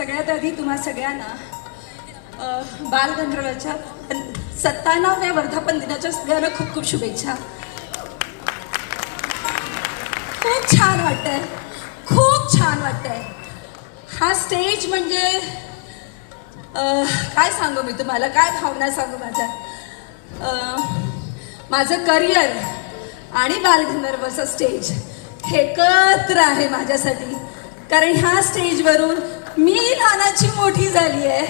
सगळ्यात आधी तुम्हा सगळ्यांना बालगंधर्वाच्या सत्त्याण्णव्या वर्धापन दिनाच्या सगळ्यांना खूप खूप शुभेच्छा. खूप छान वाटतंय. खूप छान वाटतंय. हा स्टेज म्हणजे काय सांगू मी तुम्हाला? काय भावना सांगू माझ्या? माझं करिअर आणि बालगंधर्वचं स्टेज हे एकत्र आहे माझ्यासाठी. कारण ह्या स्टेजवरून मी लहानाची मोठी झाली आहे.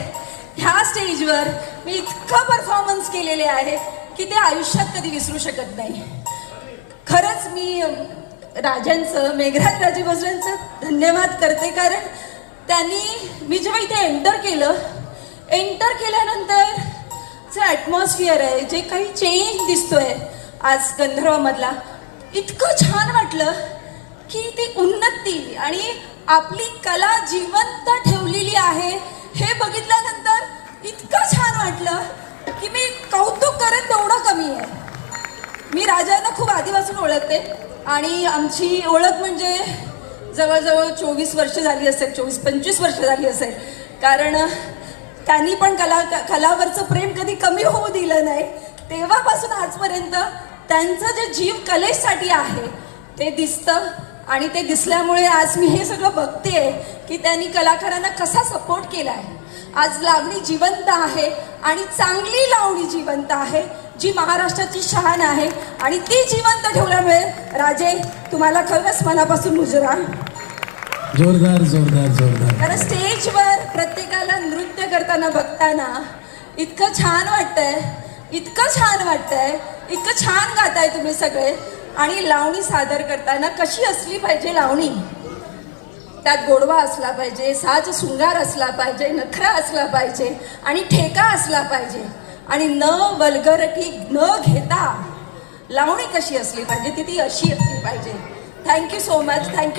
ह्या स्टेजवर मी इतकं परफॉर्मन्स केलेले आहे की ते आयुष्यात कधी विसरू शकत नाही. खरंच मी राजांचं मेघराज राजे भोसलेंचं धन्यवाद करते कारण त्यांनी मी जेव्हा इथे एंटर केलं एंटर केल्यानंतर जे ॲटमॉस्फिअर आहे जे काही चेंज दिसतोय आज गंधर्वामधला इतकं छान वाटलं की ती उन्नती आणि आपली कला जिवंत ठेवलेली आहे. हे बघितल्यानंतर इतकं छान वाटलं की मी कौतुक करेन तेवढं कमी आहे. मी राजांना खूप आधीपासून ओळखते आणि आमची ओळख म्हणजे जवळजवळ चोवीस वर्ष झाली असेल चोवीस पंचवीस वर्ष झाली असेल. कारण त्यांनी पण कला कलावरचं प्रेम कधी कमी होऊ दिलं नाही. तेव्हापासून आजपर्यंत त्यांचं जे जीव कलेसाठी आहे ते दिसतं. आणि ते दिसल्यामुळे आज मी हे सगळं बघते की त्यांनी कलाकारांना कसा सपोर्ट केला आहे आज लावणी जिवंत आहे आणि चांगली लावणी जिवंत आहे जी महाराष्ट्राची शान आहे आणि ती जिवंत ठेवल्यामुळे राजे तुम्हाला खरंच मनापासून मुजरा. जोरदार जोरदार जोरदार. कारण स्टेजवर प्रत्येकाला नृत्य करताना बघताना इतकं छान वाटतंय इतकं छान वाटतंय इतकं छान गाताय तुम्ही सगळे. आणि लावणी सादर करताना कशी असली पाहिजे लावणी? त्यात गोडवा असला पाहिजे साज शृंगार असला पाहिजे नखरा असला पाहिजे आणि ठेका असला पाहिजे. आणि न वलगरटी न घेता लावणी कशी असली पाहिजे ती ती अशी असली पाहिजे. Thank you so much thank you